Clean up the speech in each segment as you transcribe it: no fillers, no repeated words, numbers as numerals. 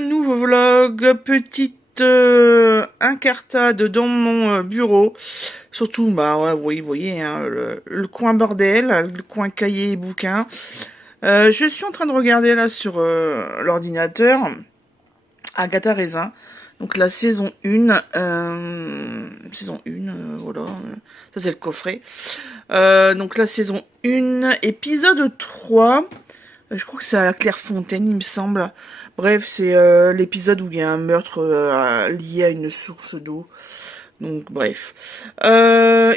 nouveau vlog, petite incartade dans mon bureau. Surtout, bah ouais, oui, vous voyez, hein, le coin bordel, le coin cahier et bouquin. Je suis en train de regarder là sur l'ordinateur Agatha Raisin. Donc la saison 1, voilà, ça c'est le coffret. Donc la saison 1, épisode 3. Je crois que c'est à la Clairefontaine, il me semble. Bref, c'est l'épisode où il y a un meurtre lié à une source d'eau. Donc, bref.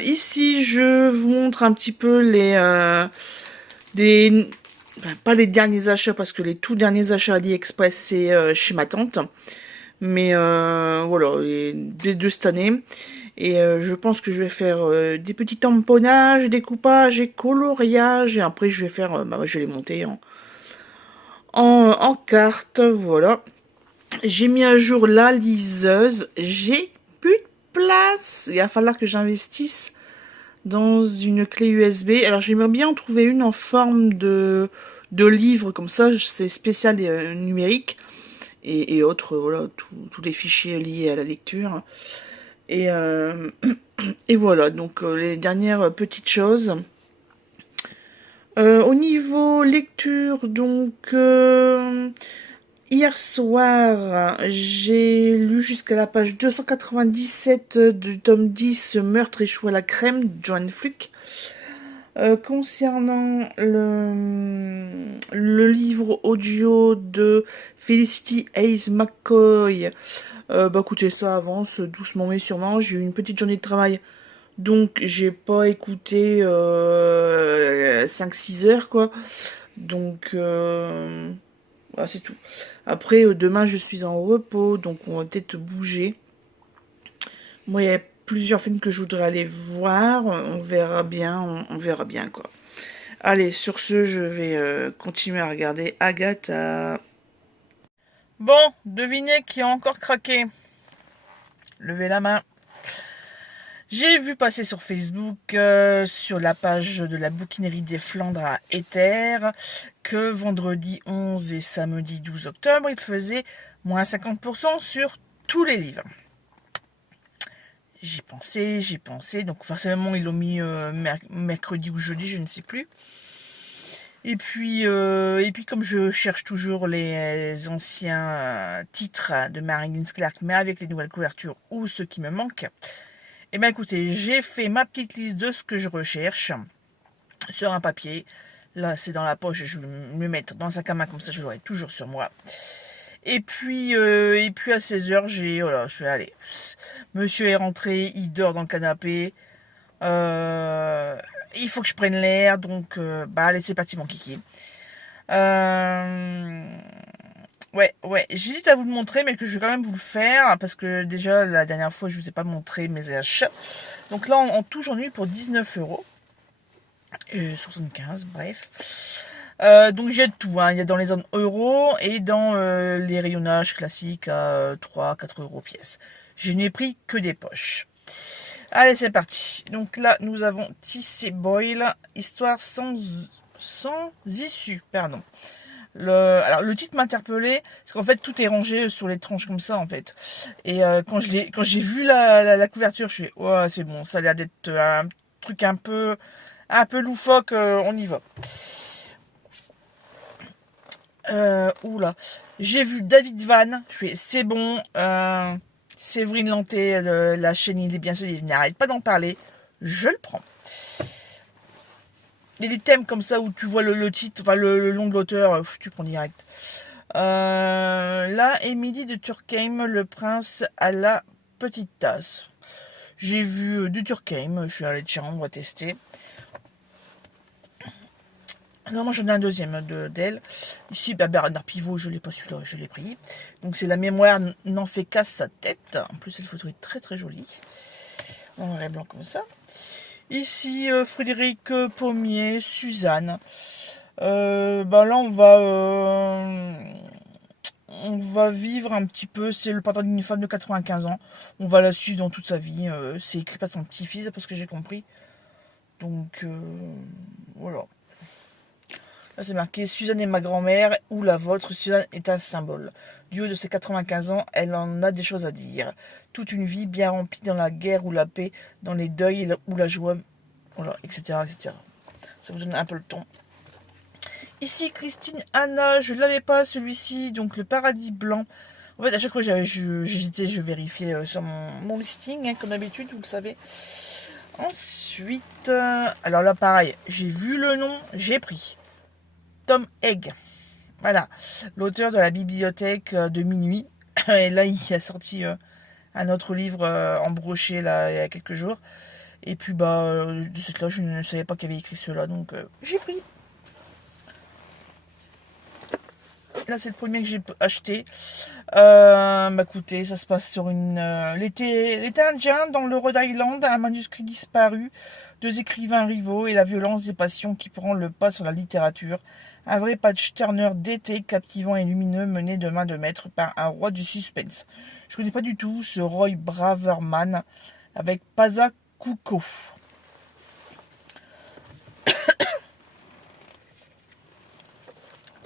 Ici, je vous montre un petit peu pas les derniers achats, parce que les tout derniers achats AliExpress, c'est chez ma tante. Mais voilà, des deux cette année. Et je pense que je vais faire des petits tamponnages, découpages et coloriages. Et après, je vais faire, je vais les monter en carte, voilà. J'ai mis à jour la liseuse. J'ai plus de place. Il va falloir que j'investisse dans une clé USB. Alors j'aimerais bien en trouver une en forme de livre, comme ça, c'est spécial numérique. Et autres, voilà, tous les fichiers liés à la lecture. Et, et voilà, donc les dernières petites choses. Au niveau lecture, donc hier soir, j'ai lu jusqu'à la page 297 du tome 10, Meurtre échoué à la crème, de Joanne Fluke. Concernant le livre audio de Felicity Hayes McCoy, écoutez, ça avance doucement mais sûrement. J'ai eu une petite journée de travail, donc j'ai pas écouté 5-6 heures, quoi. Donc voilà, c'est tout. Après, demain je suis en repos, donc on va peut-être bouger. Moi, il y a plusieurs films que je voudrais aller voir. On verra bien, on verra bien, quoi. Allez, sur ce, je vais continuer à regarder Agatha. Bon, devinez qui a encore craqué. Levez la main. J'ai vu passer sur Facebook, sur la page de la bouquinerie des Flandres à Éther, que vendredi 11 et samedi 12 octobre, il faisait moins 50% sur tous les livres. J'ai pensé, donc forcément ils l'ont mis mercredi ou jeudi, je ne sais plus. Et puis comme je cherche toujours les anciens titres de Mary Higgins Clark, mais avec les nouvelles couvertures ou ceux qui me manquent, et bien écoutez, j'ai fait ma petite liste de ce que je recherche sur un papier. Là, c'est dans la poche, je vais me le mettre dans le sac à main, comme ça je l'aurai toujours sur moi. Et puis à 16h, je suis allé. Monsieur est rentré, il dort dans le canapé. Il faut que je prenne l'air, donc allez, c'est parti mon kiki. Ouais, j'hésite à vous le montrer, mais que je vais quand même vous le faire, parce que déjà, la dernière fois, je vous ai pas montré mes achats. Donc là, en tout, j'en ai eu pour 19 €. 75, bref. Donc j'ai de tout, hein. Il y a dans les zones euros et dans les rayonnages classiques à 3-4 € pièce. Je n'ai pris que des poches. Allez, c'est parti. Donc là, nous avons Tissé Boyle, histoire sans issue, pardon. Alors le titre m'interpellait parce qu'en fait tout est rangé sur les tranches comme ça en fait. Et quand j'ai vu la couverture, je suis oh, c'est bon, ça a l'air d'être un truc un peu loufoque, on y va. Oula, j'ai vu David Van, je fais c'est bon. Séverine Lanté, la chaîne Il est bien solide, il n'arrête pas d'en parler, je le prends. Il y a des thèmes comme ça où tu vois le titre, enfin le nom de l'auteur, tu prends direct. Là, Émilie de Turckheim, le prince à la petite tasse. J'ai vu du Turckheim, je suis allée tiens, on va tester. Non, moi j'en ai un deuxième d'elle. Ici, Bernard Pivot, je l'ai pas celui-là, je l'ai pris. Donc c'est La mémoire n'en fait qu'à sa tête. En plus, le photo est très très jolie. En noir et blanc comme ça. Ici, Frédéric Pommier, Suzanne. Là, on va vivre un petit peu. C'est le partant d'une femme de 95 ans. On va la suivre dans toute sa vie. C'est écrit par son petit-fils, parce que j'ai compris. Donc, voilà. Là, c'est marqué Suzanne est ma grand-mère ou la vôtre. Suzanne est un symbole. Du haut de ses 95 ans, elle en a des choses à dire. Toute une vie bien remplie dans la guerre ou la paix, dans les deuils ou la joie, voilà, etc., etc. Ça vous donne un peu le ton. Ici, Christine Anna, je ne l'avais pas celui-ci, donc le paradis blanc. En fait, à chaque fois j'hésitais, je vérifiais sur mon listing, hein, comme d'habitude, vous le savez. Ensuite, alors là, pareil, j'ai vu le nom, j'ai pris Tom Egg. Voilà, l'auteur de la bibliothèque de minuit. Et là, il a sorti un autre livre en brochet là, il y a quelques jours. Et puis, de cette là, je ne savais pas qu'il avait écrit cela, donc j'ai pris. Là, c'est le premier que j'ai acheté. Écoutez, ça se passe sur l'été indien dans le Rhode Island, un manuscrit disparu, deux écrivains rivaux et la violence des passions qui prend le pas sur la littérature. Un vrai page-turner d'été, captivant et lumineux, mené de main de maître par un roi du suspense. Je connais pas du tout ce Roy Braverman avec Pasa Kuko.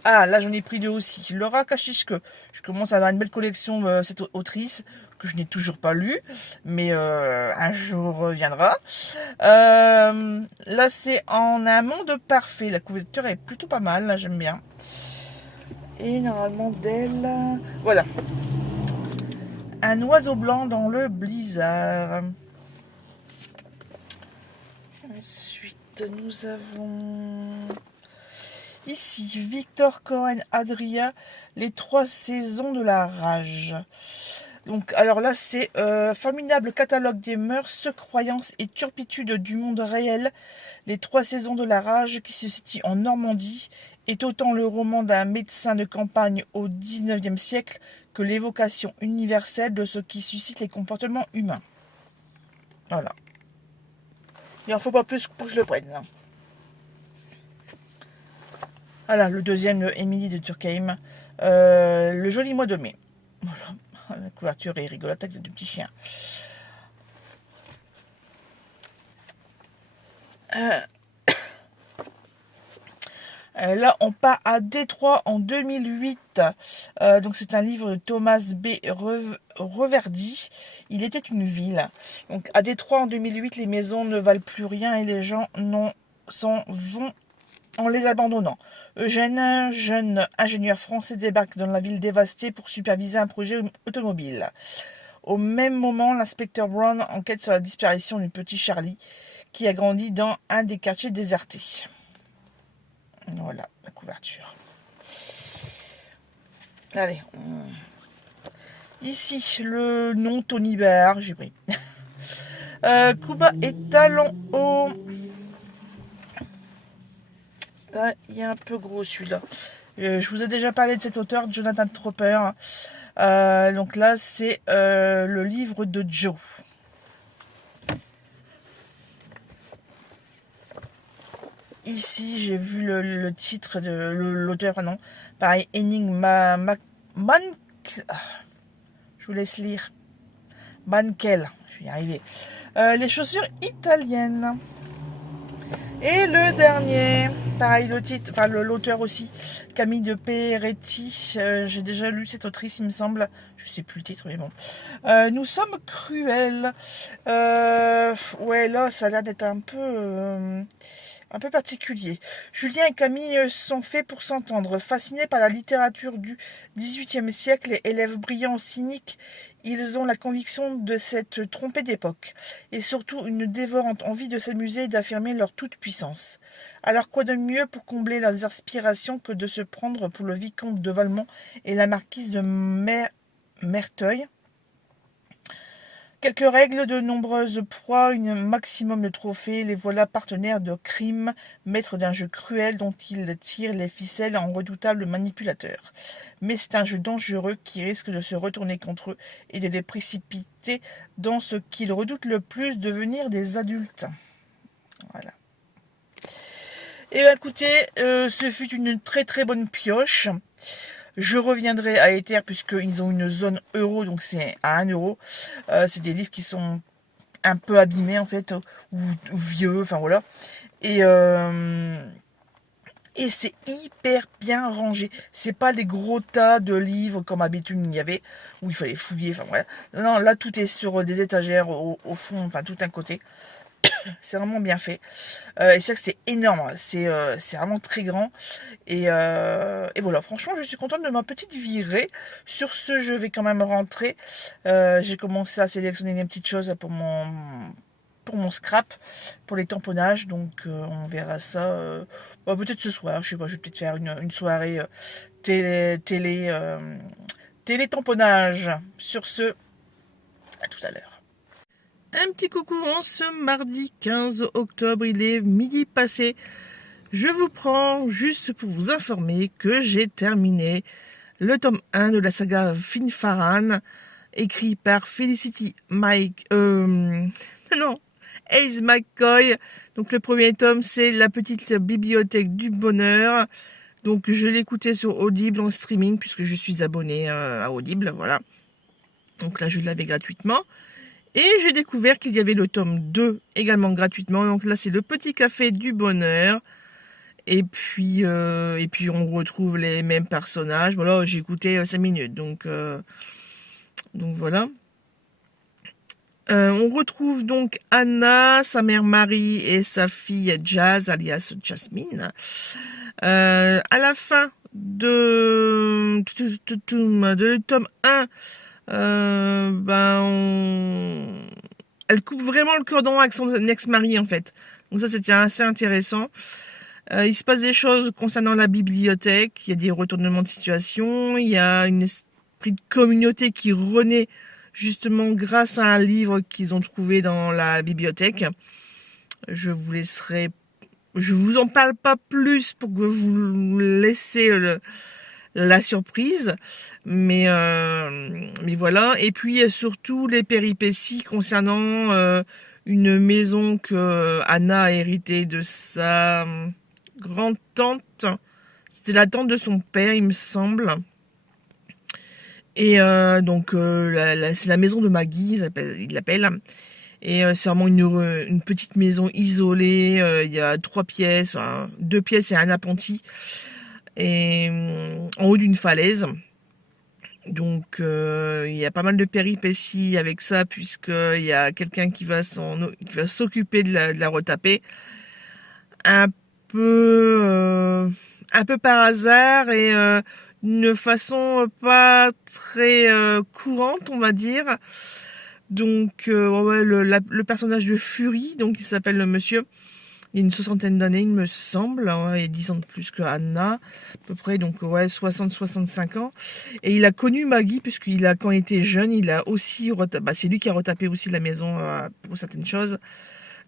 Ah, là, j'en ai pris deux aussi. Laura Kachishke. Je commence à avoir une belle collection, cette autrice, que je n'ai toujours pas lue, mais un jour viendra. Là, c'est En un monde parfait. La couverture est plutôt pas mal, là, j'aime bien. Et normalement, d'elle... Voilà. Un oiseau blanc dans le blizzard. Ensuite, nous avons... Ici, Victor Cohen Adria, Les 3 saisons de la rage. Donc, alors là, c'est formidable catalogue des mœurs, croyances et turpitudes du monde réel. Les 3 saisons de la rage, qui se situe en Normandie, est autant le roman d'un médecin de campagne au XIXe siècle que l'évocation universelle de ce qui suscite les comportements humains. Voilà. Il n'en faut pas plus pour que je le prenne. Hein. Voilà, le deuxième, le Émilie de Durkheim. Le joli mois de mai. Voilà. La couverture est rigolote avec deux petits chiens. Là, on part à Détroit en 2008. Donc, c'est un livre de Thomas B. Reverdy. Il était une ville. Donc, à Détroit en 2008, les maisons ne valent plus rien et les gens s'en vont en les abandonnant. Eugène, jeune ingénieur français, débarque dans la ville dévastée pour superviser un projet automobile. Au même moment, l'inspecteur Brown enquête sur la disparition du petit Charlie, qui a grandi dans un des quartiers désertés. Voilà la couverture. Allez. Ici, le nom Tony Baer, j'ai pris. Cuba et talons hauts. Là, il est un peu gros celui-là. Je vous ai déjà parlé de cet auteur, Jonathan Tropper. Donc là, c'est le livre de Joe. Ici, j'ai vu le titre de l'auteur, non. Pareil, Henning je vous laisse lire. Mankel, je vais y arriver. Les chaussures italiennes. Et le dernier, pareil, le titre, enfin l'auteur aussi, Camille de Peretti. J'ai déjà lu cette autrice, il me semble. Je sais plus le titre, mais bon. Nous sommes cruels. Ouais, là, ça a l'air d'être un peu particulier. Julien et Camille sont faits pour s'entendre. Fascinés par la littérature du XVIIIe siècle, élèves brillants, cyniques, ils ont la conviction de s'être trompés d'époque, et surtout une dévorante envie de s'amuser et d'affirmer leur toute-puissance. Alors quoi de mieux pour combler leurs aspirations que de se prendre pour le vicomte de Valmont et la marquise de Merteuil. Quelques règles, de nombreuses proies, un maximum de trophées, les voilà partenaires de crime, maîtres d'un jeu cruel dont ils tirent les ficelles en redoutables manipulateurs. Mais c'est un jeu dangereux qui risque de se retourner contre eux et de les précipiter dans ce qu'ils redoutent le plus, devenir des adultes. Voilà. Et bien écoutez, ce fut une très très bonne pioche. Je reviendrai à Ether puisqu'ils ont une zone euro, donc c'est à 1 euro. C'est des livres qui sont un peu abîmés en fait, ou vieux, enfin voilà. Et Et c'est hyper bien rangé. C'est pas les gros tas de livres comme habitude il y avait, où il fallait fouiller, enfin voilà. Non, là tout est sur des étagères au fond, enfin tout un côté. C'est vraiment bien fait. Et c'est vrai que c'est énorme, hein. C'est vraiment très grand. Et voilà, franchement, je suis contente de ma petite virée. Sur ce, je vais quand même rentrer. J'ai commencé à sélectionner des petites choses pour mon scrap, pour les tamponnages. Donc, on verra ça peut-être ce soir. Je sais pas, je vais peut-être faire une soirée télé tamponnage. Sur ce, à tout à l'heure. Un petit coucou en ce mardi 15 octobre, il est midi passé. Je vous prends juste pour vous informer que j'ai terminé le tome 1 de la saga Finfaran, écrit par Felicity Mike... non, Ace McCoy. Donc le premier tome, c'est La petite bibliothèque du bonheur. Donc je l'écoutais sur Audible en streaming, puisque je suis abonnée à Audible, voilà. Donc là, je l'avais gratuitement. Et j'ai découvert qu'il y avait le tome 2 également gratuitement. Donc là, c'est Le Petit Café du Bonheur. Et puis on retrouve les mêmes personnages. Voilà, j'ai écouté 5 minutes. Donc voilà. On retrouve donc Anna, sa mère Marie et sa fille Jazz, alias Jasmine. À la fin de tome 1, elle coupe vraiment le cordon avec son ex-mari en fait. Donc ça c'était assez intéressant. Il se passe des choses concernant la bibliothèque, il y a des retournements de situation, il y a un esprit de communauté qui renaît justement grâce à un livre qu'ils ont trouvé dans la bibliothèque. Je vous en parle pas plus pour que vous laissiez la surprise, mais voilà. Et puis il y a surtout les péripéties concernant une maison que Anna a héritée de sa grand-tante. C'était la tante de son père, il me semble. Et c'est la maison de Maggie, il l'appelle. Et c'est vraiment une petite maison isolée. Il y a 3 pièces, 2 pièces et un appentis. Et en haut d'une falaise. Donc il y a pas mal de péripéties avec ça, puisqu'il y a quelqu'un qui va s'occuper de la retaper. Un peu par hasard et d'une façon pas très courante, on va dire. Donc le personnage de Fury, donc il s'appelle le monsieur, il y a une 60aine d'années il me semble, ouais, il y a 10 ans de plus que Anna, à peu près, donc 60-65 ans. Et il a connu Maggie, puisqu'il a, quand il était jeune, il a aussi c'est lui qui a retapé aussi la maison pour certaines choses.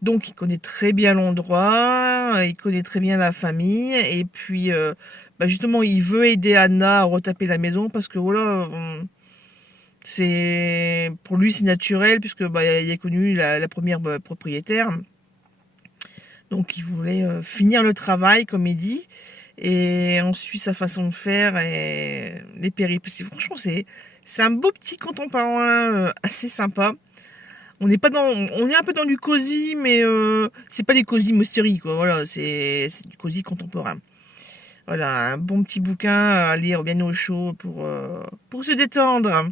Donc il connaît très bien l'endroit, il connaît très bien la famille, et puis justement il veut aider Anna à retaper la maison, parce que voilà, pour lui c'est naturel, puisque il a connu la première propriétaire. Donc il voulait finir le travail, comme il dit, et ensuite sa façon de faire et les péripéties. Franchement, c'est un beau petit contemporain assez sympa. On est un peu dans du cosy, mais c'est pas des cosy mystéries, quoi. Voilà, c'est du cosy contemporain. Voilà, un bon petit bouquin à lire bien au chaud pour se détendre.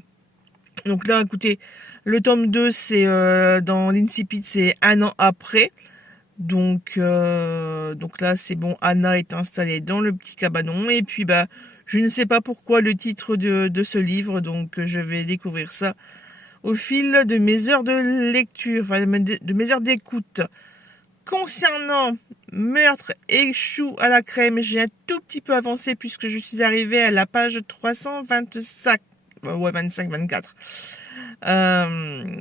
Donc là, écoutez, le tome 2, c'est dans l'Incipit, c'est 1 an après. Donc là, c'est bon, Anna est installée dans le petit cabanon. Et puis, je ne sais pas pourquoi le titre de ce livre, donc je vais découvrir ça au fil de mes heures de lecture, enfin de mes heures d'écoute. Concernant Meurtre et choux à la crème, j'ai un tout petit peu avancé, puisque je suis arrivée à la page 325. Ouais, 25-24.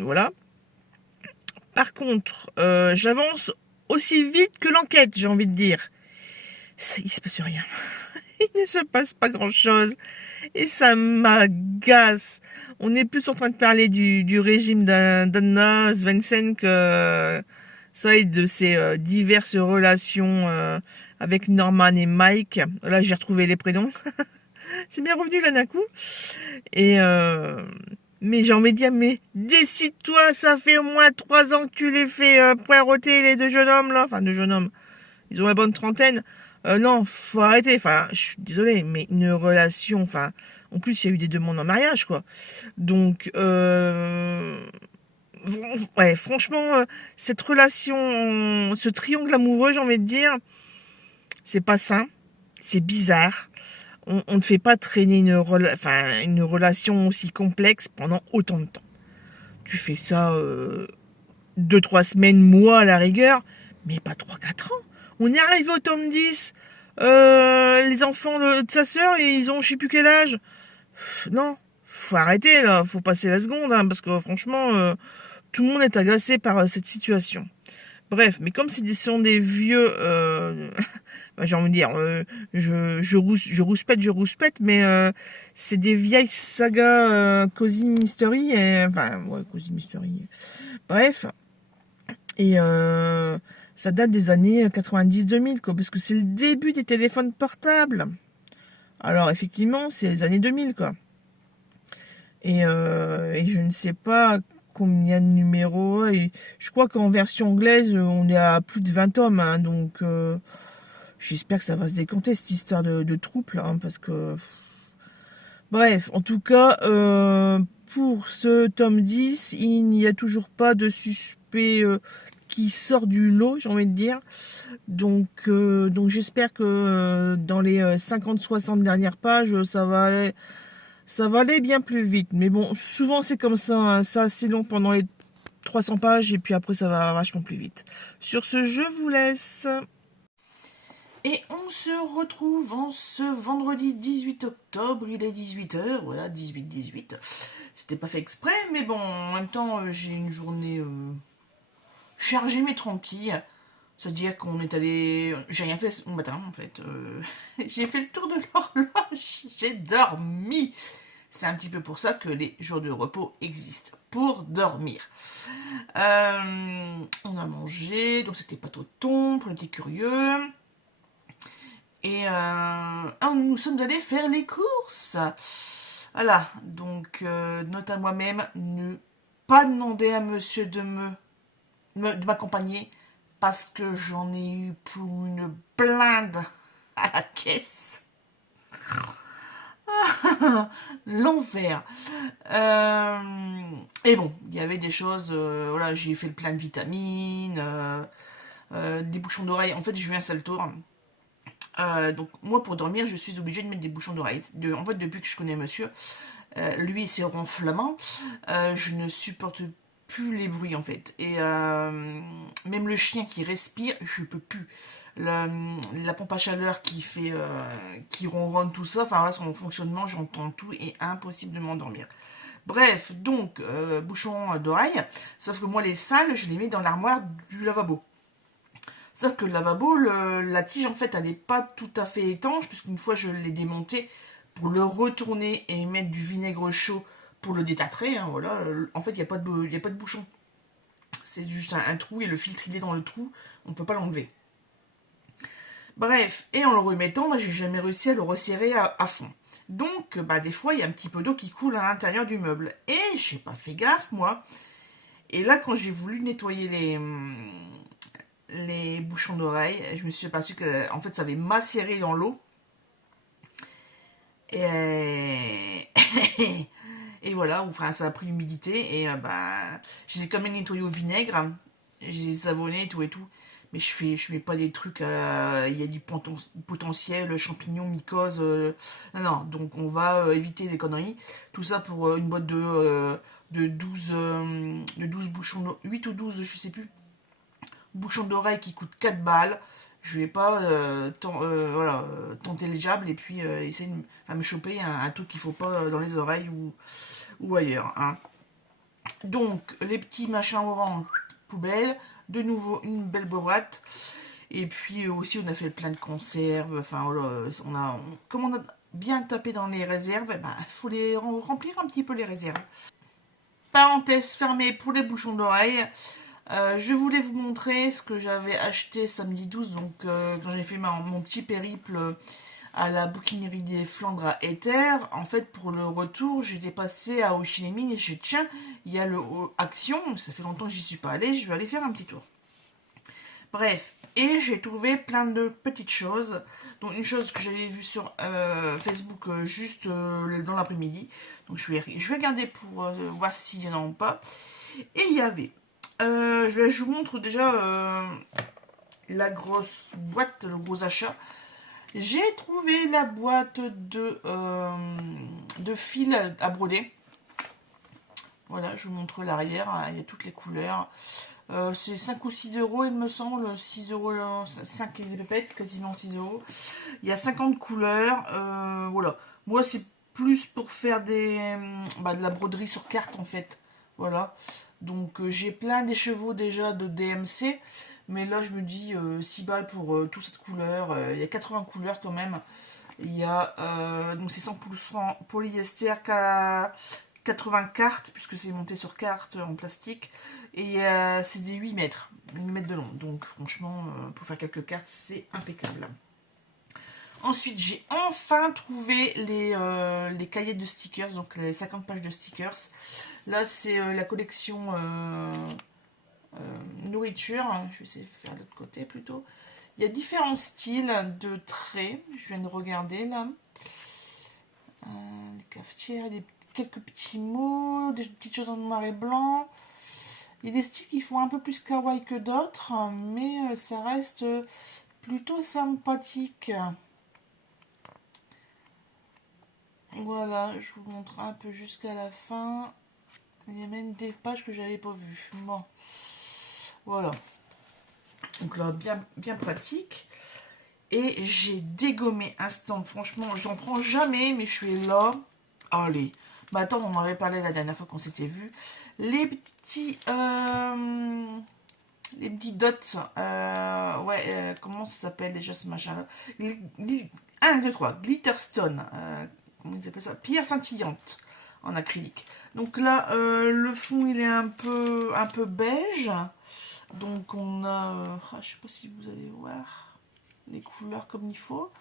Voilà. Par contre, j'avance aussi vite que l'enquête, j'ai envie de dire. Il se passe rien. Il ne se passe pas grand-chose. Et ça m'agace. On est plus en train de parler du régime d'Anna Svensson que ça, et de ses diverses relations avec Norman et Mike. Là, j'ai retrouvé les prénoms. C'est bien revenu là d'un coup. Et mais j'ai envie de dire, mais décide-toi, ça fait au moins 3 ans que tu les fais poireauter, les 2 jeunes hommes là. Enfin, 2 jeunes hommes. Ils ont la bonne trentaine. Non, faut arrêter. Enfin, je suis désolée, mais une relation, enfin, en plus, il y a eu des demandes en mariage, quoi. Donc, ouais, franchement, cette relation, ce triangle amoureux, j'ai envie de dire, c'est pas sain, c'est bizarre. On ne fait pas traîner une relation aussi complexe pendant autant de temps. Tu fais ça 2, 3 semaines, mois à la rigueur, mais pas 3, 4 ans. On est arrivé au tome 10. Les enfants de sa sœur, ils ont je sais plus quel âge. Non, faut arrêter là, faut passer la seconde, hein, parce que franchement, tout le monde est agacé par cette situation. Bref, mais comme ce sont des vieux, j'ai envie de dire, je rouspète, mais c'est des vieilles sagas Cozy Mystery, enfin, ouais, Cozy Mystery. Bref, et ça date des années 90-2000, quoi, parce que c'est le début des téléphones portables. Alors, effectivement, c'est les années 2000, quoi. Et je ne sais pas combien de numéros. Et je crois qu'en version anglaise, on est à plus de 20 tomes. Hein, donc, j'espère que ça va se décompter, cette histoire de troupe, là. Hein, parce que... Bref, en tout cas, pour ce tome 10, il n'y a toujours pas de suspect qui sort du lot, j'ai envie de dire. Donc j'espère que dans les 50-60 dernières pages, ça va aller bien plus vite. Mais bon, souvent c'est comme ça, hein, ça c'est long pendant les 300 pages et puis après ça va vachement plus vite. Sur ce, je vous laisse. Et on se retrouve en ce vendredi 18 octobre, il est 18h, voilà, 18-18. C'était pas fait exprès, mais bon, en même temps, j'ai une journée chargée mais tranquille. C'est-à-dire qu'on est allé... J'ai rien fait ce matin, en fait. J'ai fait le tour de l'horloge, j'ai dormi. C'est un petit peu pour ça que les jours de repos existent, pour dormir. On a mangé, donc c'était pâte au thon, pour les petits curieux. Et nous sommes allés faire les courses. Voilà, donc note à moi-même, ne pas demander à monsieur de m'accompagner parce que j'en ai eu pour une blinde à la caisse. L'enfer. Et bon, il y avait des choses, voilà, j'ai fait le plein de vitamines, des bouchons d'oreilles. En fait, j'ai eu un sale tour. Donc moi pour dormir je suis obligée de mettre des bouchons d'oreilles. En fait depuis que je connais monsieur, lui c'est ronflement, je ne supporte plus les bruits en fait. Et même le chien qui respire, je peux plus. La pompe à chaleur qui fait, qui ronronne tout ça, enfin voilà son fonctionnement, j'entends tout et impossible de m'endormir. Bref, donc bouchons d'oreilles, sauf que moi les sales je les mets dans l'armoire du lavabo. Sauf que le lavabo, la tige en fait elle n'est pas tout à fait étanche, puisqu'une fois je l'ai démonté pour le retourner et mettre du vinaigre chaud pour le détatrer, hein, voilà. En fait il n'y a, pas de bouchon. C'est juste un trou et le filtre il est dans le trou, on ne peut pas l'enlever. Bref, et en le remettant, moi j'ai jamais réussi à le resserrer à fond. Donc bah, des fois il y a un petit peu d'eau qui coule à l'intérieur du meuble. Et j'ai pas fait gaffe moi. Et là quand j'ai voulu nettoyer les bouchons d'oreilles, je me suis aperçue que en fait ça avait macéré dans l'eau. Et, et voilà, enfin ça a pris l'humidité et bah je les ai quand même nettoyés au vinaigre, je les ai savonnés et tout et tout. Mais je fais pas des trucs, il y a du potentiel, champignons, mycoses, non, non, donc on va éviter les conneries. Tout ça pour une boîte de 12 bouchons, 8 ou 12, je sais plus, bouchon d'oreille qui coûte 4 balles. Je vais pas voilà, tenter le diable et puis essayer de me choper un truc qu'il faut pas dans les oreilles ou ailleurs. Hein. Donc, les petits machins orange, poubelle. De nouveau, une belle boîte. Et puis aussi, on a fait plein de conserves. Enfin, voilà, comme on a bien tapé dans les réserves, il faut les remplir un petit peu les réserves. Parenthèse fermée pour les bouchons d'oreilles. Je voulais vous montrer ce que j'avais acheté samedi 12, donc quand j'ai fait mon petit périple à la bouquinerie des Flandres à Ether. En fait, pour le retour, j'étais passée à Oshinemine et chez Tiens, il y a le Action, ça fait longtemps que j'y suis pas allée, je vais aller faire un petit tour. Bref, et j'ai trouvé plein de petites choses. Donc une chose que j'avais vue sur Facebook juste dans l'après-midi. Donc je vais regarder pour voir s'il y en a ou pas. Et il y avait, je vous montre déjà la grosse boîte, le gros achat. J'ai trouvé la boîte de fil à broder. Voilà, je vous montre l'arrière, hein, il y a toutes les couleurs. C'est 5 ou 6 euros, il me semble. 6 euros, 5 et des pépettes, quasiment 6 euros. Il y a 50 couleurs. Voilà. Moi, c'est plus pour faire de la broderie sur carte, en fait. Voilà. Donc, j'ai plein d'écheveaux déjà de DMC. Mais là, je me dis 6 balles pour toute cette couleur. Il y a 80 couleurs quand même. Il y a, donc c'est 100% polyester, 80 cartes, puisque c'est monté sur carte en plastique. Et c'est des 8 mètres, 8 mètres de long. Donc franchement, pour faire quelques cartes, c'est impeccable. Ensuite, j'ai enfin trouvé les cahiers de stickers, donc les 50 pages de stickers. Là, c'est la collection nourriture. Je vais essayer de faire de l'autre côté plutôt. Il y a différents styles de traits. Je viens de regarder là. Les cafetières, quelques petits mots, des petites choses en noir et blanc. Il y a des styles qui font un peu plus kawaii que d'autres, mais ça reste plutôt sympathique. Voilà, je vous montre un peu jusqu'à la fin. Il y a même des pages que j'avais pas vues. Bon, voilà. Donc là, bien pratique. Et j'ai dégommé instant. Franchement, j'en prends jamais, mais je suis là. Allez. Bah attends, on en avait parlé la dernière fois qu'on s'était vu. Les petits dots. Comment ça s'appelle déjà ce machin-là? 1, 2, 3. Glitterstone. Comment ils appellent ça? Pierre scintillante en acrylique. Donc là, le fond, il est un peu beige. Donc on a... je sais pas si vous allez voir les couleurs comme il faut.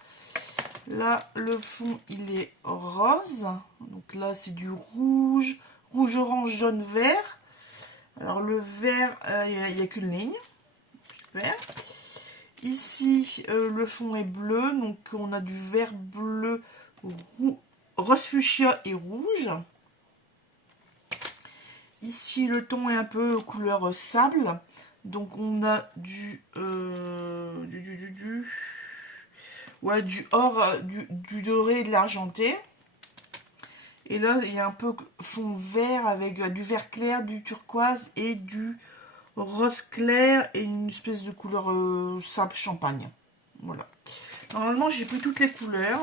Là, le fond, il est rose. Donc là, c'est du rouge, orange, jaune, vert. Alors le vert, il n'y a qu'une ligne. Super. Ici, le fond est bleu. Donc on a du vert, bleu, rose fuchsia et rouge. Ici, le ton est un peu couleur sable. Donc on a du or, du doré et de l'argenté. Et là, il y a un peu fond vert avec du vert clair, du turquoise et du rose clair et une espèce de couleur sable champagne. Voilà. Normalement, j'ai pris toutes les couleurs.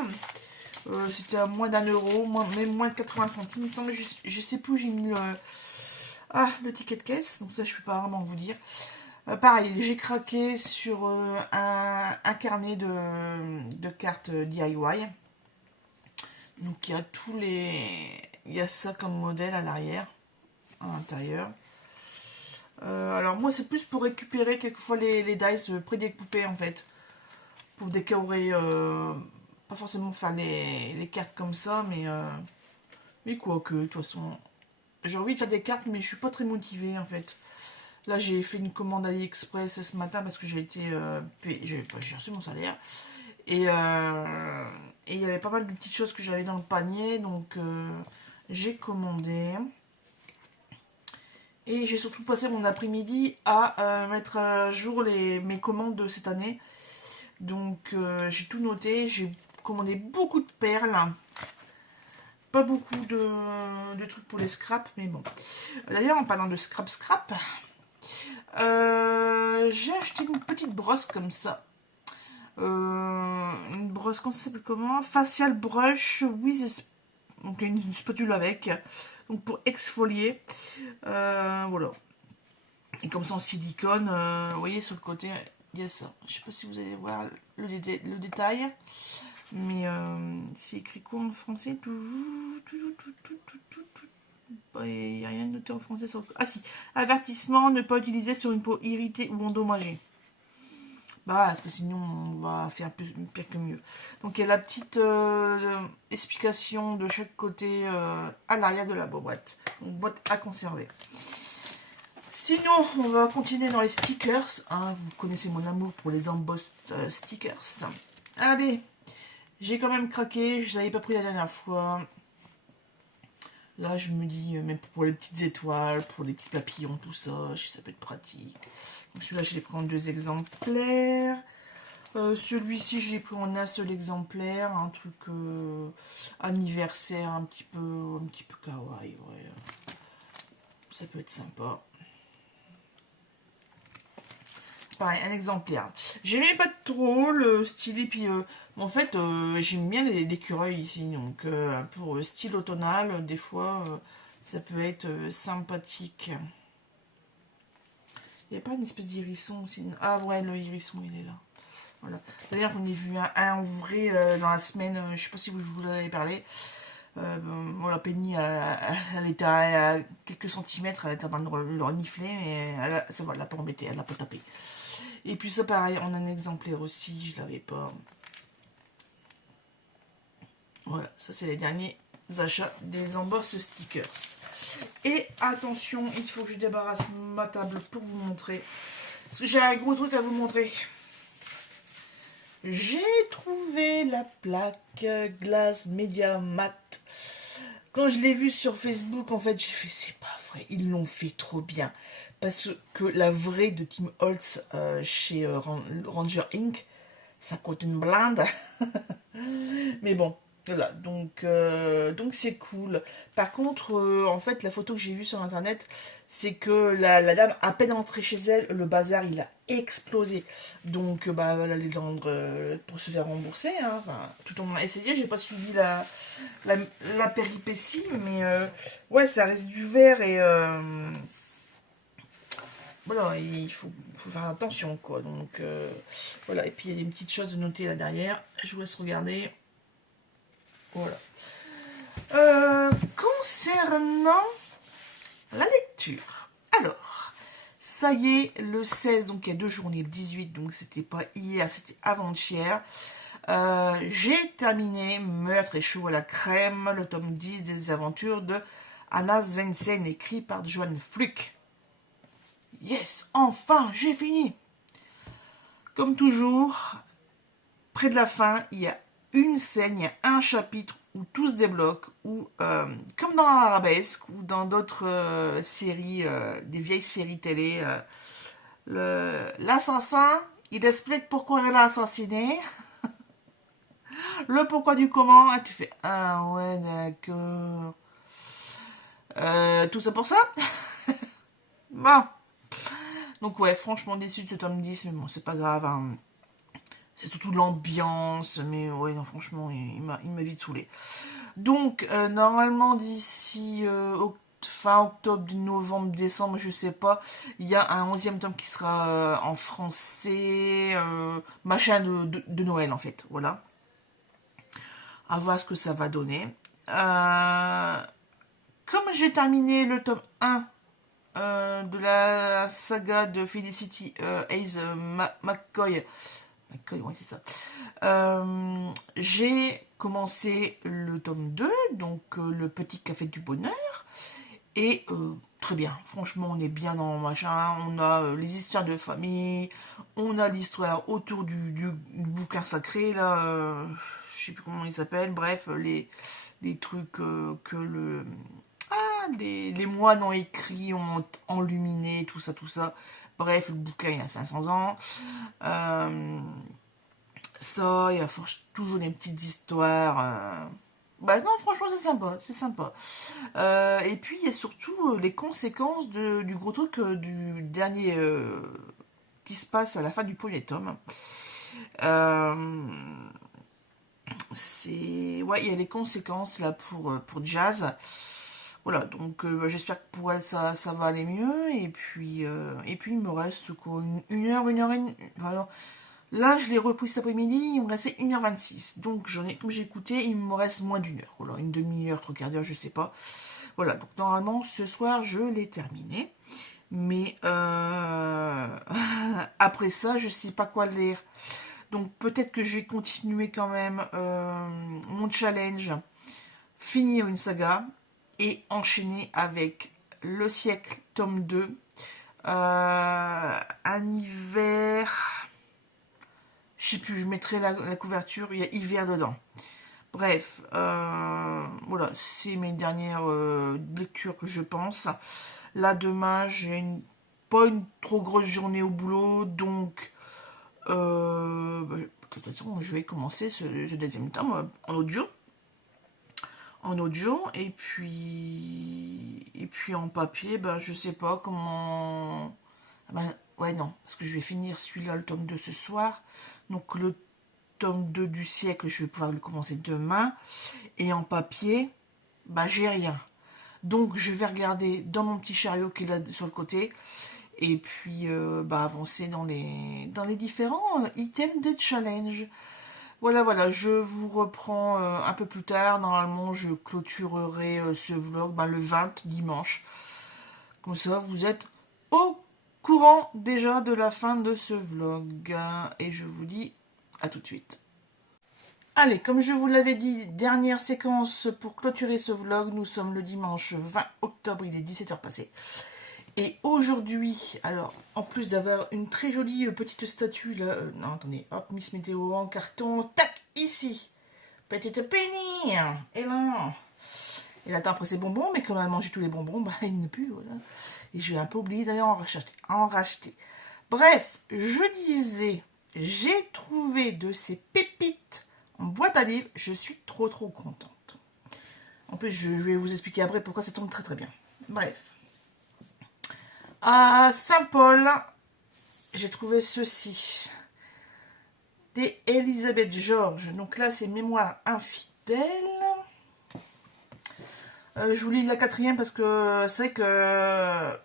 C'était à moins d'1 euro, même moins de 80 centimes. Il semble, je sais plus où j'ai mis le ticket de caisse. Donc ça, je ne peux pas vraiment vous dire. Pareil, j'ai craqué sur un carnet de cartes DIY. Donc il y a il y a ça comme modèle à l'arrière, à l'intérieur. Alors moi c'est plus pour récupérer quelquefois les dice près des poupées en fait. Pour décorer, pas forcément faire les cartes comme ça, mais quoi que, de toute façon. J'ai envie de faire des cartes mais je suis pas très motivée en fait. Là, j'ai fait une commande AliExpress ce matin parce que j'ai reçu mon salaire. Et il y avait pas mal de petites choses que j'avais dans le panier. Donc, j'ai commandé. Et j'ai surtout passé mon après-midi à mettre à jour mes commandes de cette année. Donc, j'ai tout noté. J'ai commandé beaucoup de perles. Pas beaucoup de trucs pour les scraps, mais bon. D'ailleurs, en parlant de scrap, j'ai acheté une petite brosse comme ça. Une brosse, comment ça s'appelle, comment? Facial brush with... Donc une spatule avec. Donc pour exfolier. Voilà. Et comme ça en silicone, vous voyez sur le côté, il y a ça. Je sais pas si vous allez voir le détail. Mais c'est écrit quoi en français? Il n'y a rien de noté en français. Ah si, avertissement, ne pas utiliser sur une peau irritée ou endommagée. Bah, parce que sinon on va faire pire que mieux. Donc il y a la petite explication de chaque côté à l'arrière de la boîte. Donc boîte à conserver. Sinon, on va continuer dans les stickers. Hein, vous connaissez mon amour pour les embossed stickers. Allez, j'ai quand même craqué. Je ne l'avais pas pris la dernière fois. Là, je me dis, même pour les petites étoiles, pour les petits papillons, tout ça, ça peut être pratique. Donc celui-là, je l'ai pris en 2 exemplaires. Celui-ci, je l'ai pris en un seul exemplaire. Un truc anniversaire, un petit peu kawaii. Ouais. Ça peut être sympa. Pareil, un exemplaire. J'aimais pas trop le style, et puis en fait, j'aime bien l'écureuil ici, donc pour style automnal, des fois, ça peut être sympathique. Il n'y a pas une espèce d'hérisson aussi? Ah ouais, le hérisson, il est là. Voilà. D'ailleurs, on a vu un en vrai dans la semaine, je sais pas si je vous en avais parlé. Voilà, Penny, elle était à quelques centimètres, elle était en train de le renifler, mais ça va, elle l'a pas embêté, elle l'a pas tapé. Et puis ça pareil, on a un exemplaire aussi, je l'avais pas. Voilà, ça c'est les derniers achats des embossed stickers. Et attention, il faut que je débarrasse ma table pour vous montrer. Parce que j'ai un gros truc à vous montrer. J'ai trouvé la plaque Glass Media Matte. Quand je l'ai vue sur Facebook, en fait, j'ai fait, c'est pas vrai, ils l'ont fait trop bien. Parce que la vraie de Tim Holtz chez Ranger Inc., ça coûte une blinde. Mais bon, voilà, donc c'est cool. Par contre, en fait, la photo que j'ai vue sur internet, c'est que la dame, à peine entrée chez elle, le bazar, il a explosé. Donc, bah, elle allait le rendre pour se faire rembourser. Hein. Enfin, tout en essayé, j'ai pas suivi la péripétie, mais ouais, ça reste du verre et voilà, il faut faire attention, quoi. Donc, voilà. Et puis, il y a des petites choses notées là derrière. Je vous laisse regarder. Voilà. Concernant la lecture. Alors, ça y est, le 16, donc il y a 2 journées, le 18, donc c'était pas hier, c'était avant-hier. J'ai terminé Meurtre et chaud à la crème, le tome 10 des aventures de Anna Svensson, écrit par Joanne Fluck. Yes, enfin, j'ai fini. Comme toujours, près de la fin, il y a une scène, il y a un chapitre où tout se débloque, ou comme dans Arabesque ou dans d'autres séries, des vieilles séries télé, l'assassin, il explique pourquoi il a assassiné, le pourquoi du comment, et tu fais ah ouais d'accord, tout ça pour ça. Bon, donc ouais, franchement déçu de ce tome 10, mais bon c'est pas grave, hein. C'est surtout l'ambiance, mais ouais non franchement il m'a vite saoulé. Donc, normalement, d'ici fin octobre, novembre, décembre, je sais pas, il y a un 11e tome qui sera en français, machin de Noël, en fait. Voilà. À voir ce que ça va donner. Comme j'ai terminé le tome 1 de la saga de Felicity Hayes McCoy, ouais, c'est ça. J'ai commencé le tome 2, donc le petit café du bonheur. Et très bien, franchement, on est bien dans le machin. On a les histoires de famille, on a l'histoire autour du bouquin sacré, là. Je sais plus comment il s'appelle. Bref, les trucs que les moines ont écrit, ont enluminé, tout ça, tout ça. Bref, le bouquin, il a 500 ans. Ça, il y a toujours des petites histoires. Bah non, franchement, c'est sympa, c'est sympa. Et puis, il y a surtout les conséquences du gros truc du dernier qui se passe à la fin du premier tome. Euh, ouais, il y a les conséquences là pour Jazz. Voilà, donc j'espère que pour elle ça va aller mieux. Et puis il me reste quoi, une heure et demie. Enfin, là, je l'ai repris cet après-midi, il me restait 1h26. Donc, comme j'ai écouté, il me reste moins d'une heure. Voilà, une demi-heure, 3/4 d'heure, je sais pas. Voilà, donc normalement, ce soir, je l'ai terminé. Mais après ça, je sais pas quoi lire. Donc, peut-être que je vais continuer quand même mon challenge, finir une saga et enchaîner avec Le Siècle, tome 2, Un hiver, je sais plus, je mettrai la couverture, il y a hiver dedans. Bref, voilà, c'est mes dernières lectures que je pense. Là, demain, pas une trop grosse journée au boulot, donc de toute façon, je vais commencer ce deuxième tome en audio. Et puis en papier, ben, je sais pas comment. Ben, ouais, non, parce que je vais finir celui-là, le tome 2 ce soir. Donc le tome 2 du siècle, je vais pouvoir le commencer demain. Et en papier, bah j'ai rien. Donc je vais regarder dans mon petit chariot qui est là sur le côté. Et puis bah, avancer dans les différents items de challenge. Voilà, voilà, je vous reprends un peu plus tard. Normalement, je clôturerai ce vlog bah, le 20, dimanche. Comme ça, vous êtes au courant déjà de la fin de ce vlog. Et je vous dis à tout de suite. Allez, comme je vous l'avais dit, dernière séquence pour clôturer ce vlog. Nous sommes le dimanche 20 octobre, il est 17h passé. Et aujourd'hui, alors, en plus d'avoir une très jolie petite statue, là, non, attendez, hop, Miss Météo en carton, tac, ici, petite Penny, et là, elle attend après ses bonbons, mais comme elle a mangé tous les bonbons, bah, il n'y en a plus, voilà. Et je vais un peu oublier d'aller en racheter. Bref, je disais, j'ai trouvé de ces pépites en boîte à livres, je suis trop contente. En plus, je vais vous expliquer après pourquoi ça tombe très bien. Bref. À Saint-Paul, j'ai trouvé ceci. Des Elisabeth Georges. Donc là, c'est Mémoire infidèle. Je vous lis la quatrième parce que c'est vrai que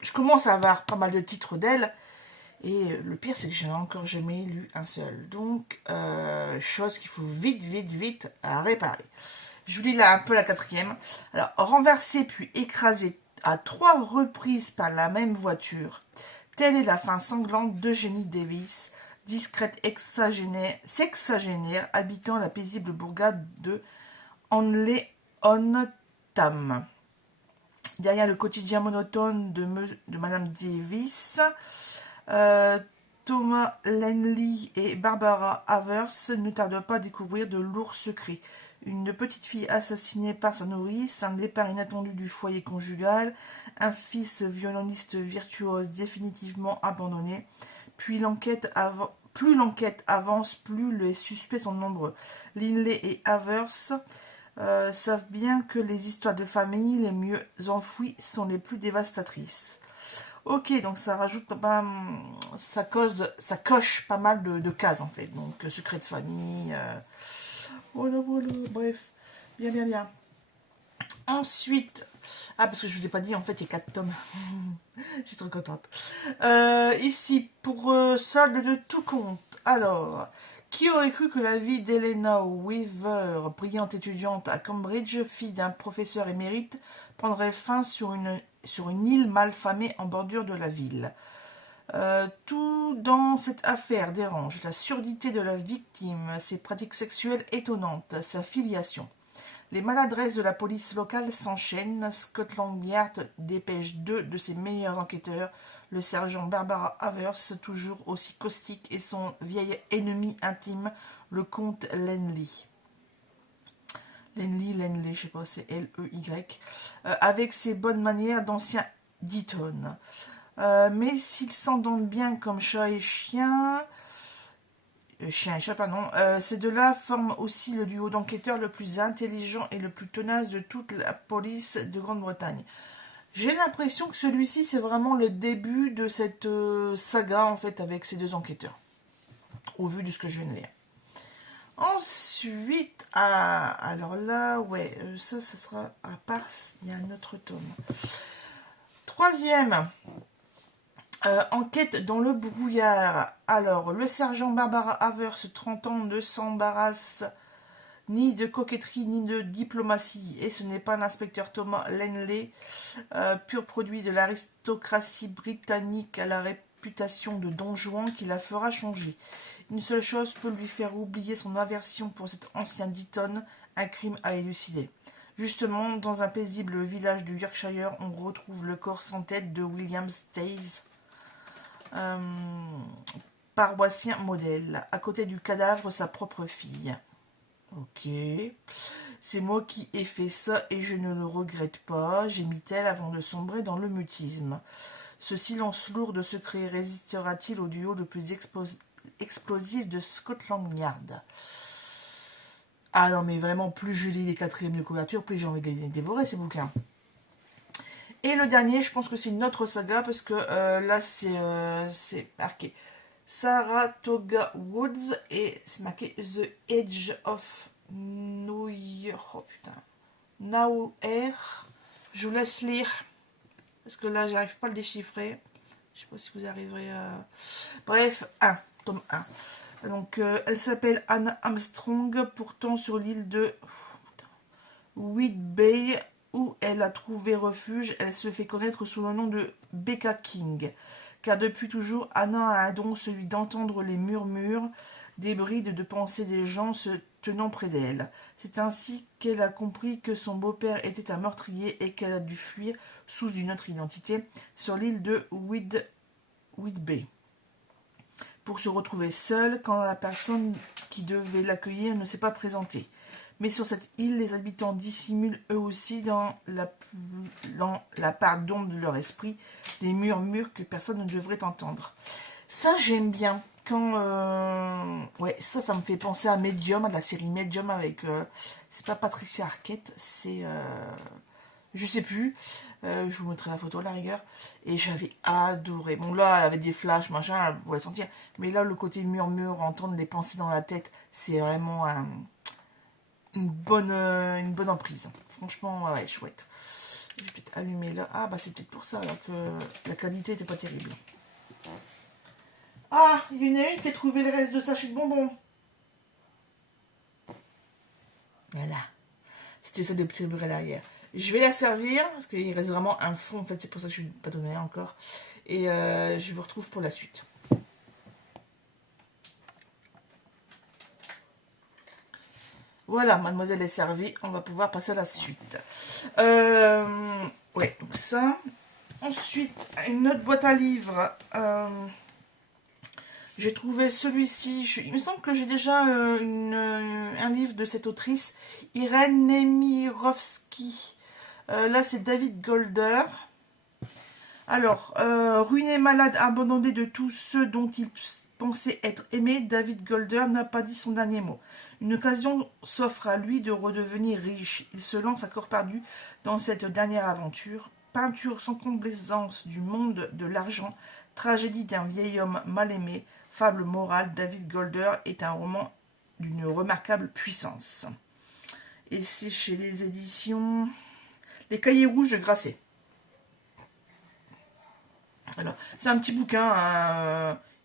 je commence à avoir pas mal de titres d'elle. Et le pire, c'est que je n'ai encore jamais lu un seul. Donc, chose qu'il faut vite réparer. Je vous lis là un peu la quatrième. Alors, renversé puis écrasé à 3 reprises par la même voiture. Telle est la fin sanglante d'Eugénie Davis, discrète sexagénaire habitant la paisible bourgade de Henley-on-Tham. Derrière le quotidien monotone de Madame Davis, Thomas Lenley et Barbara Havers ne tardent pas à découvrir de lourds secrets. Une petite fille assassinée par sa nourrice, un départ inattendu du foyer conjugal, un fils violoniste virtuose définitivement abandonné. Plus l'enquête avance, plus les suspects sont nombreux. Linley et Havers savent bien que les histoires de famille les mieux enfouies sont les plus dévastatrices. Ok, donc ça rajoute, ça coche pas mal de cases en fait. Donc secret de famille, voilà, bref, bien. Ensuite, parce que je vous ai pas dit, en fait, il y a 4 tomes. Je suis trop contente. Ici, pour solde de tout compte. Alors, qui aurait cru que la vie d'Helena Weaver, brillante étudiante à Cambridge, fille d'un professeur émérite, prendrait fin sur une île malfamée en bordure de la ville. Tout dans cette affaire dérange. La surdité de la victime, ses pratiques sexuelles étonnantes, sa filiation. Les maladresses de la police locale s'enchaînent. Scotland Yard dépêche 2 de ses meilleurs enquêteurs, le sergent Barbara Havers, toujours aussi caustique, et son vieil ennemi intime, le comte Lenley. Lenley, je sais pas, c'est L-E-Y. Avec ses bonnes manières d'ancien Deaton. Mais s'ils s'entendent bien comme chat et chien... chien et chat, pardon. Ces deux-là forment aussi le duo d'enquêteurs le plus intelligent et le plus tenace de toute la police de Grande-Bretagne. J'ai l'impression que celui-ci, c'est vraiment le début de cette saga, en fait, avec ces 2 enquêteurs. Au vu de ce que je viens de lire. Ensuite, alors là, ouais, ça sera à part, il y a un autre tome. Troisième, enquête dans le brouillard. Alors, le sergent Barbara Havers, 30 ans, ne s'embarrasse ni de coquetterie ni de diplomatie. Et ce n'est pas l'inspecteur Thomas Lenley, pur produit de l'aristocratie britannique à la réputation de Don Juan, qui la fera changer. Une seule chose peut lui faire oublier son aversion pour cet ancien Deaton, un crime à élucider. Justement, dans un paisible village du Yorkshire, on retrouve le corps sans tête de William Stays, paroissien modèle. À côté du cadavre, sa propre fille. Ok. C'est moi qui ai fait ça et je ne le regrette pas, gémit-elle avant de sombrer dans le mutisme. Ce silence lourd de secret résistera-t-il au duo le plus explosif de Scotland Yard? Ah non, mais vraiment, plus je lis les quatrièmes de couverture, plus j'ai envie de les dévorer, ces bouquins. Et le dernier, je pense que c'est une autre saga, parce que là, c'est marqué Saratoga Woods, et c'est marqué The Edge of New York. Oh putain. Nowhere. Je vous laisse lire, parce que là, j'arrive pas à le déchiffrer. Je sais pas si vous arriverez à... Bref, tome 1. Donc, elle s'appelle Anna Armstrong, pourtant sur l'île de Whidbey, où elle a trouvé refuge. Elle se fait connaître sous le nom de Becca King, car depuis toujours, Anna a un don, celui d'entendre les murmures, des brides de pensée des gens se tenant près d'elle. C'est ainsi qu'elle a compris que son beau-père était un meurtrier et qu'elle a dû fuir sous une autre identité sur l'île de Whidbey, pour se retrouver seule quand la personne qui devait l'accueillir ne s'est pas présentée. Mais sur cette île, les habitants dissimulent eux aussi dans la part d'ombre de leur esprit des murmures que personne ne devrait entendre. Ça, j'aime bien. Ouais, ça me fait penser à Medium, à la série Medium avec... c'est pas Patricia Arquette, c'est... je sais plus. Je vous montrerai la photo à la rigueur. Et j'avais adoré. Bon, là, elle avait des flashs, machin, elle pouvait sentir. Mais là, le côté murmure, entendre les pensées dans la tête, c'est vraiment une bonne emprise. Franchement, ouais, chouette. Je vais peut-être allumer là. Ah, bah c'est peut-être pour ça alors que la qualité n'était pas terrible. Ah, il y en a une qui a trouvé le reste de sachet de bonbons. Voilà. C'était ça de petit beurre à l'arrière. Je vais la servir, parce qu'il reste vraiment un fond, en fait, c'est pour ça que je ne vais pas donner encore. Et je vous retrouve pour la suite. Voilà, mademoiselle est servie, on va pouvoir passer à la suite. Ouais, donc ça. Ensuite, une autre boîte à livres. J'ai trouvé celui-ci. Il me semble que j'ai déjà un livre de cette autrice, Irène Nemirovsky. Là, c'est David Golder. Alors, ruiné, malade, abandonné de tous ceux dont il pensait être aimé, David Golder n'a pas dit son dernier mot. Une occasion s'offre à lui de redevenir riche. Il se lance à corps perdu dans cette dernière aventure. Peinture sans complaisance du monde de l'argent, tragédie d'un vieil homme mal aimé, fable morale, David Golder est un roman d'une remarquable puissance. Et c'est chez les éditions Les Cahiers Rouges de Grasset. Alors, c'est un petit bouquin,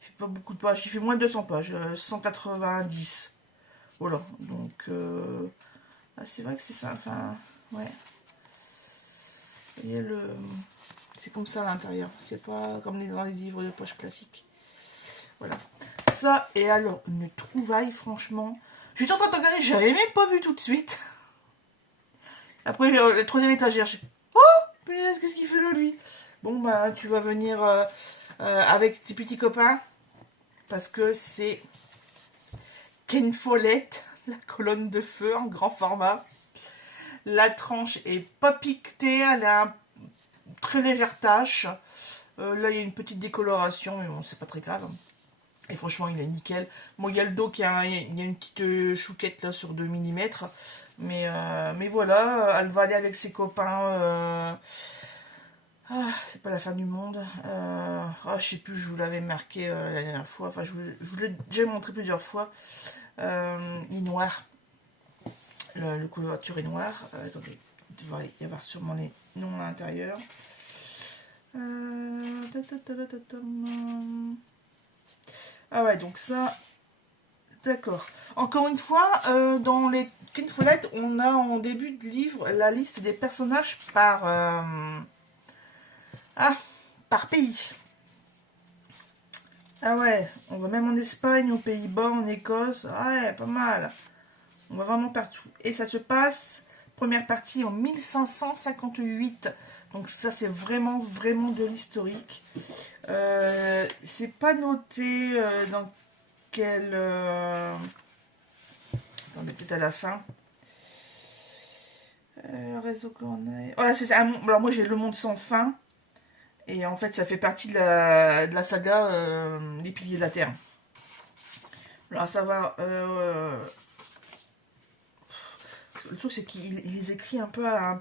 il fait pas beaucoup de pages, il fait moins de 200 pages, 190. Voilà, donc c'est vrai que c'est ça, enfin, ouais. Vous voyez, c'est comme ça à l'intérieur, c'est pas comme dans les livres de poche classiques. Voilà. Ça, et alors, une trouvaille, franchement. J'étais en train de regarder, j'avais même pas vu tout de suite. Après, la troisième étagère, oh, punaise, qu'est-ce qu'il fait là, lui? Bon, bah, tu vas venir avec tes petits copains. Parce que c'est Ken Follett, la colonne de feu en grand format. La tranche est pas piquetée, elle a une très légère tache. Là, il y a une petite décoloration, mais bon, c'est pas très grave. Et franchement, il est nickel. Bon, il y a le dos qui a, il y a une petite chouquette là sur 2 mm. Mais voilà, elle va aller avec ses copains. C'est pas la fin du monde. Je sais plus, je vous l'avais marqué la dernière fois. Enfin, je vous l'ai déjà montré plusieurs fois. Il est noir. Le couverture est noir. Attendez, il va y avoir sûrement les noms à l'intérieur. Ah ouais, donc ça... D'accord. Encore une fois, dans les Ken Follett, on a en début de livre la liste des personnages par pays. Ah ouais, on va même en Espagne, aux Pays-Bas, en Écosse. Ah ouais, pas mal. On va vraiment partout. Et ça se passe Première partie en 1558. Donc ça, c'est vraiment, vraiment de l'historique. C'est pas noté dans quel... Attendez, peut-être à la fin. Réseau Corneille. Voilà, c'est ça. Alors moi, j'ai Le Monde sans fin. Et en fait, ça fait partie de la saga Les Piliers de la Terre. Alors, ça va... le truc, c'est qu'il les écrit pas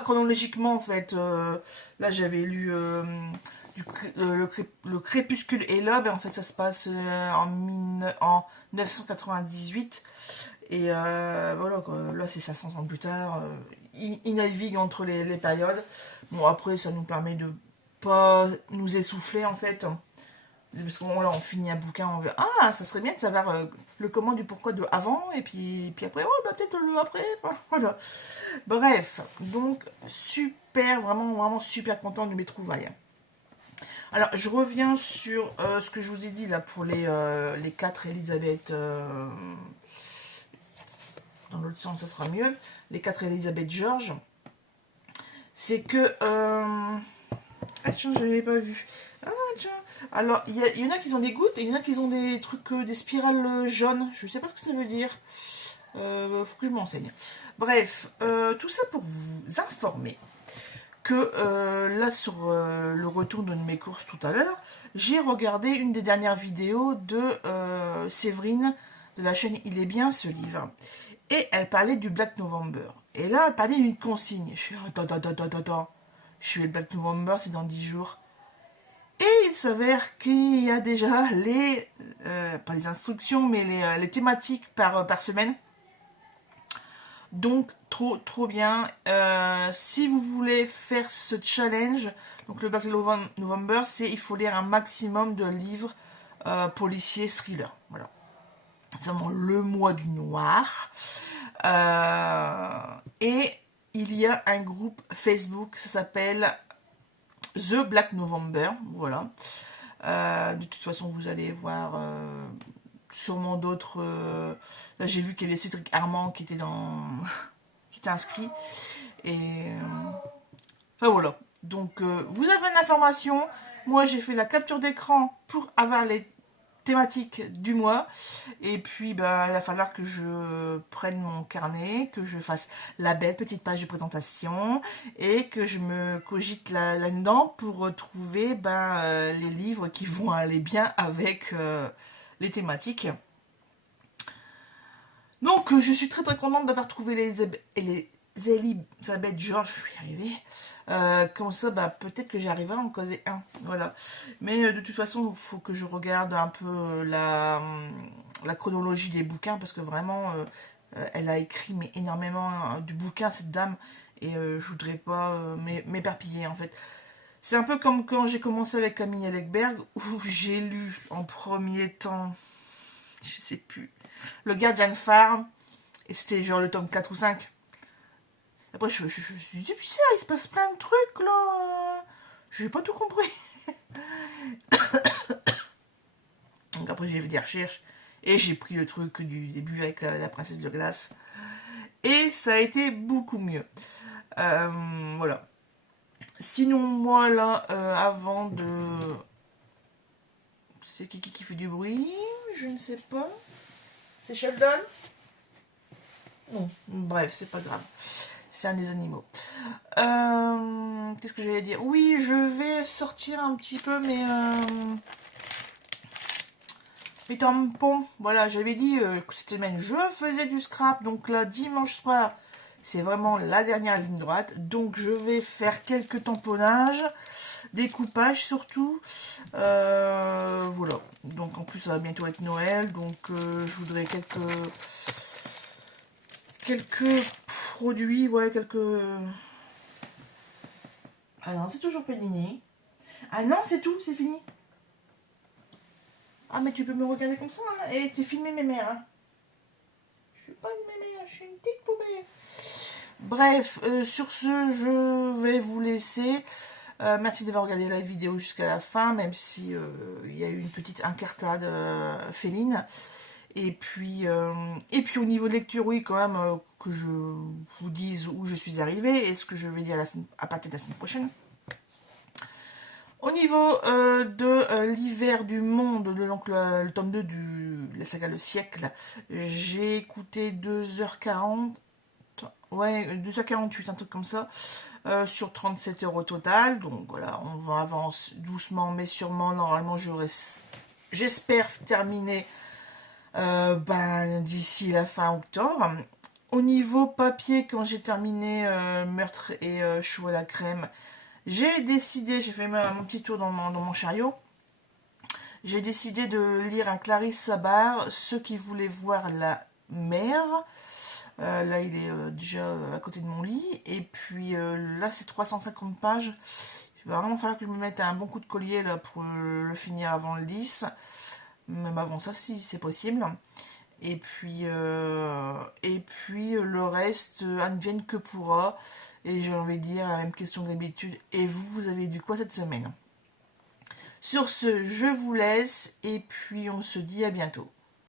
chronologiquement, en fait. Là, j'avais lu le Crépuscule et l'Aube, et en fait, ça se passe en 998. Et voilà, quoi. Là, c'est 500 ans plus tard. Il navigue entre les périodes. Bon, après, ça nous permet de pas nous essouffler, en fait. Parce qu'on là, on finit un bouquin, on veut ah, ça serait bien de savoir le comment du pourquoi de avant, et puis après, oh, bah, peut-être le après. Enfin, voilà. Bref, donc, super, vraiment, vraiment super content de mes trouvailles. Alors, je reviens sur ce que je vous ai dit là pour les 4 Elisabeth. Dans l'autre sens, ça sera mieux. Les 4 Elisabeth George. C'est que. Ah, tiens, je l'avais pas vu. Ah, tiens. Alors, il y en a qui ont des gouttes et il y en a qui ont des trucs, des spirales jaunes. Je sais pas ce que ça veut dire. Faut que je m'enseigne. Bref, tout ça pour vous informer que là, sur le retour de mes courses tout à l'heure, j'ai regardé une des dernières vidéos de Séverine de la chaîne Il est bien ce livre. Et elle parlait du Black November. Et là, elle parlait d'une consigne. Je suis attends. Je suis le Black November, c'est dans 10 jours. Et il s'avère qu'il y a déjà pas les instructions, mais les thématiques par semaine. Donc, trop bien. Si vous voulez faire ce challenge, donc le Black November, c'est il faut lire un maximum de livres policiers, thrillers. Voilà. C'est vraiment le mois du noir. Et il y a un groupe Facebook, ça s'appelle The Black November. Voilà. De toute façon, vous allez voir sûrement d'autres. Là, j'ai vu qu'il y avait Cédric Armand qui était qui était inscrit. Et enfin voilà. Donc, vous avez une information. Moi, j'ai fait la capture d'écran pour avoir les thématiques du mois. Et puis, ben, il va falloir que je prenne mon carnet, que je fasse la belle petite page de présentation et que je me cogite là-dedans pour retrouver les livres qui vont aller bien avec les thématiques. Donc, je suis très contente d'avoir trouvé les Elisabeth George, je suis arrivée. Comme ça, peut-être que j'arriverai à en causer un. Voilà. Mais de toute façon, il faut que je regarde un peu la chronologie des bouquins parce que vraiment, elle a écrit mais énormément de bouquins, cette dame. Et je voudrais pas m'éparpiller en fait. C'est un peu comme quand j'ai commencé avec Camille Lekberg où j'ai lu en premier temps, je sais plus, Le Gardien de phare. Et c'était genre le tome 4 ou 5. Après, je me suis dit, putain, il se passe plein de trucs là. J'ai pas tout compris. Donc après, j'ai fait des recherches. Et j'ai pris le truc du début avec la princesse de glace. Et ça a été beaucoup mieux. Voilà. Sinon, moi là, avant de. C'est qui fait du bruit? Je ne sais pas. C'est Sheldon? Non. Bref, c'est pas grave. C'est un des animaux. Qu'est-ce que j'allais dire? Oui, je vais sortir un petit peu mes tampons. Voilà, j'avais dit que cette semaine je faisais du scrap. Donc là, dimanche soir, c'est vraiment la dernière ligne droite. Donc je vais faire quelques tamponnages, découpage surtout. Voilà. Donc en plus, ça va bientôt être Noël. Donc je voudrais quelques produits, ouais, Ah non, c'est toujours Panini. Ah non, c'est tout, c'est fini. Ah, mais tu peux me regarder comme ça, hein. Et t'es filmé mes mères, hein. Je suis pas une mémère, je suis une petite poubelle. Bref, sur ce, je vais vous laisser. Merci d'avoir regardé la vidéo jusqu'à la fin, même si il y a eu une petite incartade féline. Et puis au niveau de lecture, oui, quand même, que je vous dise où je suis arrivée et ce que je vais dire à partir de la semaine prochaine. Au niveau de l'hiver du monde, donc le tome 2 de la saga Le Siècle, j'ai écouté 2h40, ouais, 2h48, un truc comme ça, sur 37 € total. Donc voilà, on avance doucement mais sûrement. Normalement, j'espère terminer d'ici la fin octobre. Au niveau papier, quand j'ai terminé Meurtre et Chou à la crème, j'ai fait mon petit tour dans mon chariot. J'ai décidé de lire un Clarisse Sabart, Ceux qui voulaient voir la mer. Là, il est déjà à côté de mon lit. Et puis là, c'est 350 pages. Il va vraiment falloir que je me mette un bon coup de collier là, pour le finir avant le 10. Même avant ça, si c'est possible. Et puis le reste, advienne que pourra. Et j'ai envie de dire la même question que d'habitude. Et vous, vous avez du quoi cette semaine? Sur ce, je vous laisse et puis on se dit à bientôt.